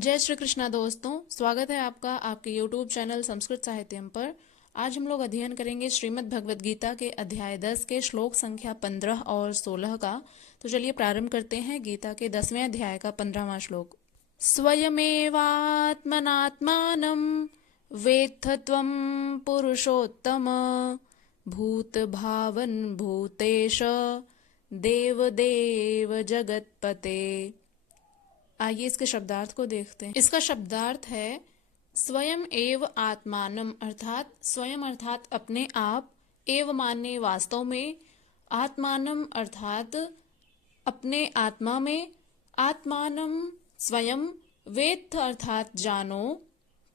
जय श्री कृष्णा दोस्तों, स्वागत है आपका आपके YouTube चैनल संस्कृत साहित्यम पर। आज हम लोग अध्ययन करेंगे श्रीमद् भगवद गीता के अध्याय 10 के श्लोक संख्या 15 और 16 का। तो चलिए प्रारंभ करते हैं गीता के 10वें अध्याय का 15वां श्लोक। स्वयमेवात्मनात्मानं वेत्थ त्वं पुरुषोत्तम भूत भावन भूतेश देवदेव जगतपते। आइए इसके शब्दार्थ को देखते हैं। इसका शब्दार्थ है स्वयं एव आत्मानम, अर्थात स्वयं अर्थात अपने आप, एव माने वास्तव में, आत्मानम अर्थात अपने आत्मा में, आत्मानम स्वयं, वेत्थ अर्थात जानो,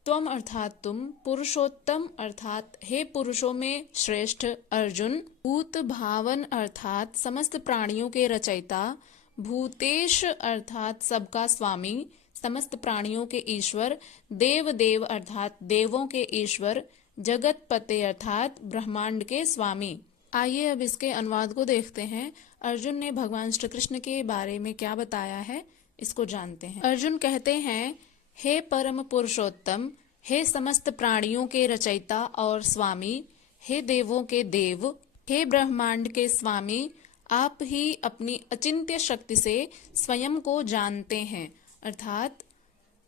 त्वम अर्थात तुम, पुरुषोत्तम अर्थात हे पुरुषों में श्रेष्ठ अर्जुन, भूत भावन अर्थात समस्त प्राणियों के रचयिता, भूतेश अर्थात सबका स्वामी, समस्त प्राणियों के ईश्वर, देव देव अर्थात देवों के ईश्वर, जगत पते अर्थात ब्रह्मांड के स्वामी। आइए अब इसके अनुवाद को देखते हैं। अर्जुन ने भगवान श्री कृष्ण के बारे में क्या बताया है, इसको जानते हैं। अर्जुन कहते हैं, हे परम पुरुषोत्तम, हे समस्त प्राणियों के रचयिता और स्वामी, हे देवों के देव, हे ब्रह्मांड के स्वामी, आप ही अपनी अचिंत्य शक्ति से स्वयं को जानते हैं। अर्थात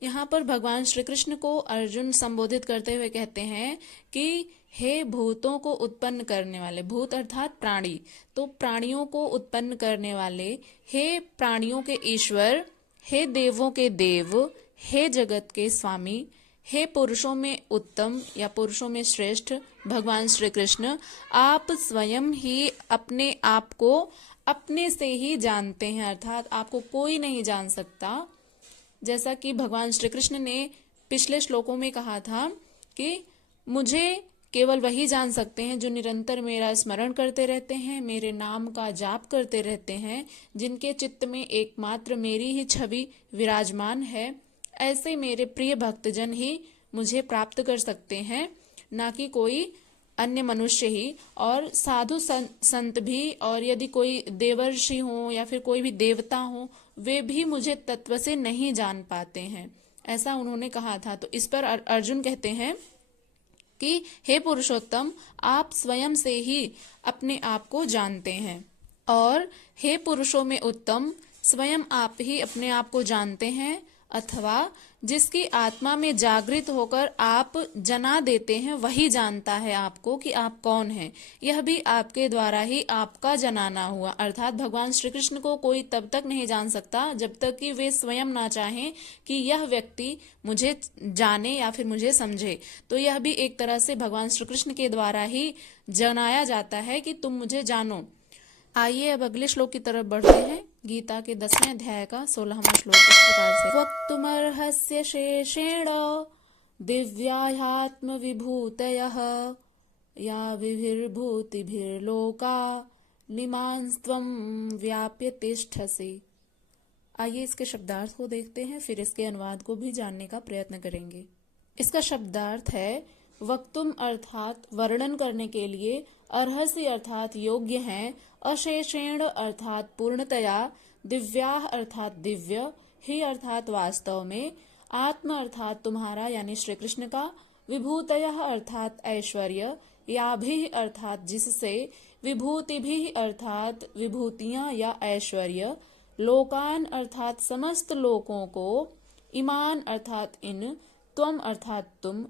यहाँ पर भगवान श्री कृष्ण को अर्जुन संबोधित करते हुए कहते हैं कि हे भूतों को उत्पन्न करने वाले, भूत अर्थात प्राणी, तो प्राणियों को उत्पन्न करने वाले, हे प्राणियों के ईश्वर, हे देवों के देव, हे जगत के स्वामी, हे पुरुषों में उत्तम या पुरुषों में श्रेष्ठ भगवान श्री कृष्ण, आप स्वयं ही अपने आप को अपने से ही जानते हैं। अर्थात आपको कोई नहीं जान सकता। जैसा कि भगवान श्री कृष्ण ने पिछले श्लोकों में कहा था कि मुझे केवल वही जान सकते हैं जो निरंतर मेरा स्मरण करते रहते हैं, मेरे नाम का जाप करते रहते हैं, जिनके चित्त में एकमात्र मेरी ही छवि विराजमान है। ऐसे मेरे प्रिय भक्तजन ही मुझे प्राप्त कर सकते हैं, ना कि कोई अन्य मनुष्य ही। और साधु संत भी, और यदि कोई देवर्षि हो या फिर कोई भी देवता हो, वे भी मुझे तत्व से नहीं जान पाते हैं, ऐसा उन्होंने कहा था। तो इस पर अर्जुन कहते हैं कि हे पुरुषोत्तम, आप स्वयं से ही अपने आप को जानते हैं, और हे पुरुषों में उत्तम, स्वयं आप ही अपने आप को जानते हैं, अथवा जिसकी आत्मा में जागृत होकर आप जना देते हैं, वही जानता है आपको कि आप कौन हैं। यह भी आपके द्वारा ही आपका जनाना हुआ। अर्थात भगवान श्री कृष्ण को कोई तब तक नहीं जान सकता जब तक कि वे स्वयं ना चाहें कि यह व्यक्ति मुझे जाने या फिर मुझे समझे। तो यह भी एक तरह से भगवान श्री कृष्ण के द्वारा ही जनाया जाता है कि तुम मुझे जानो। आइए अब अगले श्लोक की तरफ बढ़ते हैं। गीता के 10वें अध्याय का 16वां श्लोक इस प्रकार से। वक्तुमर्हस्य शेषेण दिव्याह्यात्म विभूतयः या विभिर्भूतिभिर्लोका निमांस्त्वं व्याप्य तिष्ठसि। आइए इसके शब्दार्थ को देखते हैं, फिर इसके अनुवाद को भी जानने का प्रयत्न करेंगे। इसका शब्दार्थ है वक्तुम अर्थात वर्णन करने के लिए, अर्हसि अर्थात योग्य हैं, अशेषेण अर्थात पूर्णतया, दिव्याह अर्थात दिव्य, ही अर्थात वास्तव में, आत्म अर्थात तुम्हारा यानी श्री कृष्ण का, विभूतयः अर्थात ऐश्वर्य, याभि अर्थात जिससे, विभूतिभि अर्थात विभूतियां या ऐश्वर्य, लोकान अर्थात समस्त लोकों को, इमान अर्थात इन, त्वम अर्थात तुम,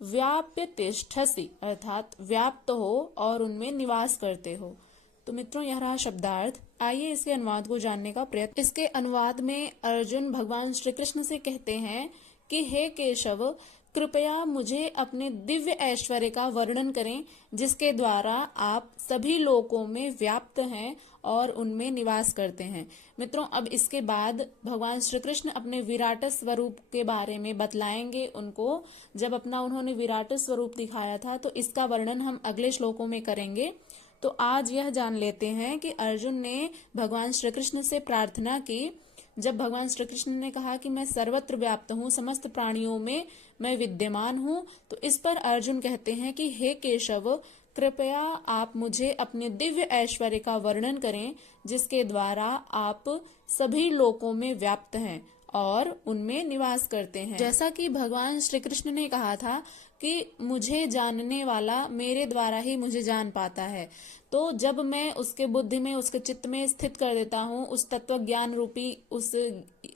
व्याप्य तिष्ठसि अर्थात व्याप्त हो और उनमें निवास करते हो। तो मित्रों, यह रहा शब्दार्थ। आइए इसके अनुवाद को जानने का प्रयत्न। इसके अनुवाद में अर्जुन भगवान श्री कृष्ण से कहते हैं कि हे केशव, कृपया मुझे अपने दिव्य ऐश्वर्य का वर्णन करें, जिसके द्वारा आप सभी लोकों में व्याप्त हैं और उनमें निवास करते हैं। मित्रों, अब इसके बाद भगवान श्री कृष्ण अपने विराट स्वरूप के बारे में बतलाएंगे उनको। जब अपना उन्होंने विराट स्वरूप दिखाया था, तो इसका वर्णन हम अगले श्लोकों में करेंगे। तो आज यह जान लेते हैं कि अर्जुन ने भगवान श्री कृष्ण से प्रार्थना की। जब भगवान श्री कृष्ण ने कहा कि मैं सर्वत्र व्याप्त हूँ, समस्त प्राणियों में मैं विद्यमान हूँ, तो इस पर अर्जुन कहते हैं कि हे केशव, कृपया आप मुझे अपने दिव्य ऐश्वर्य का वर्णन करें, जिसके द्वारा आप सभी लोकों में व्याप्त हैं और उनमें निवास करते हैं। जैसा कि भगवान श्री कृष्ण ने कहा था कि मुझे जानने वाला मेरे द्वारा ही मुझे जान पाता है। तो जब मैं उसके बुद्धि में, उसके चित्त में स्थित कर देता हूँ उस तत्व ज्ञान रूपी उस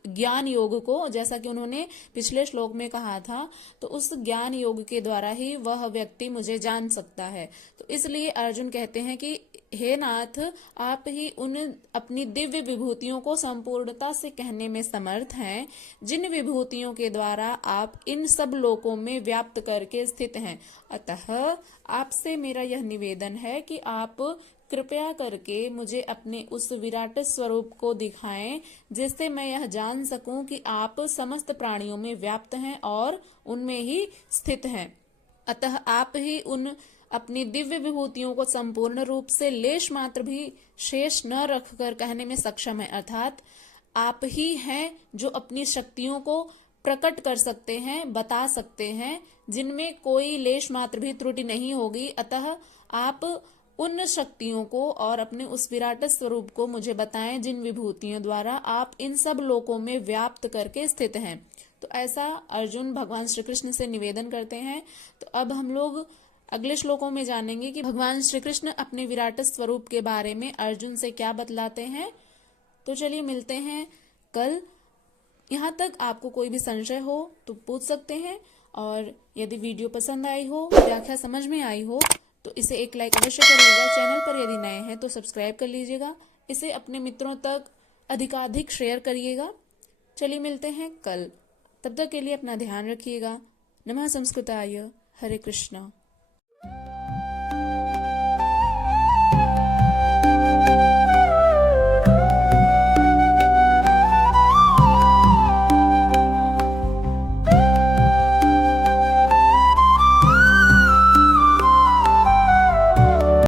ज्ञान योग को, जैसा कि उन्होंने पिछले श्लोक में कहा था, तो उस ज्ञान योग के द्वारा ही वह व्यक्ति मुझे जान सकता है। तो इसलिए अर्जुन कहते हैं कि हे नाथ, आप ही उन अपनी दिव्य विभूतियों को संपूर्णता से कहने में समर्थ हैं, जिन विभूतियों के द्वारा आप इन सब लोकों में व्याप्त करके स्थित हैं। अतः आपसे मेरा यह निवेदन है कि आप कृपया करके मुझे अपने उस विराट स्वरूप को दिखाएं, जिससे मैं यह जान सकूं कि आप समस्त प्राणियों में व्याप्त हैं और उनमें ही स्थित हैं। अतः आप ही उन अपनी दिव्य विभूतियों को संपूर्ण रूप से लेश मात्र भी शेष न रखकर कहने में सक्षम है। अर्थात आप ही हैं जो अपनी शक्तियों को प्रकट कर सकते हैं, बता सकते हैं, जिनमें कोई लेश मात्र भी त्रुटि नहीं होगी। अतः आप उन शक्तियों को और अपने उस विराट स्वरूप को मुझे बताएं, जिन विभूतियों द्वारा आप इन सब लोकों में व्याप्त करके स्थित हैं। तो ऐसा अर्जुन भगवान श्री कृष्ण से निवेदन करते हैं। तो अब हम लोग अगले श्लोकों में जानेंगे कि भगवान श्री कृष्ण अपने विराट स्वरूप के बारे में अर्जुन से क्या बतलाते हैं। तो चलिए मिलते हैं कल। यहाँ तक आपको कोई भी संशय हो तो पूछ सकते हैं, और यदि वीडियो पसंद आई हो, व्याख्या समझ में आई हो, तो इसे एक लाइक अवश्य करिएगा। चैनल पर यदि नए हैं तो सब्सक्राइब कर लीजिएगा। इसे अपने मित्रों तक अधिकाधिक शेयर करिएगा। चलिए मिलते हैं कल। तब तक के लिए अपना ध्यान रखिएगा। नमः संस्कृताय। हरे कृष्णा।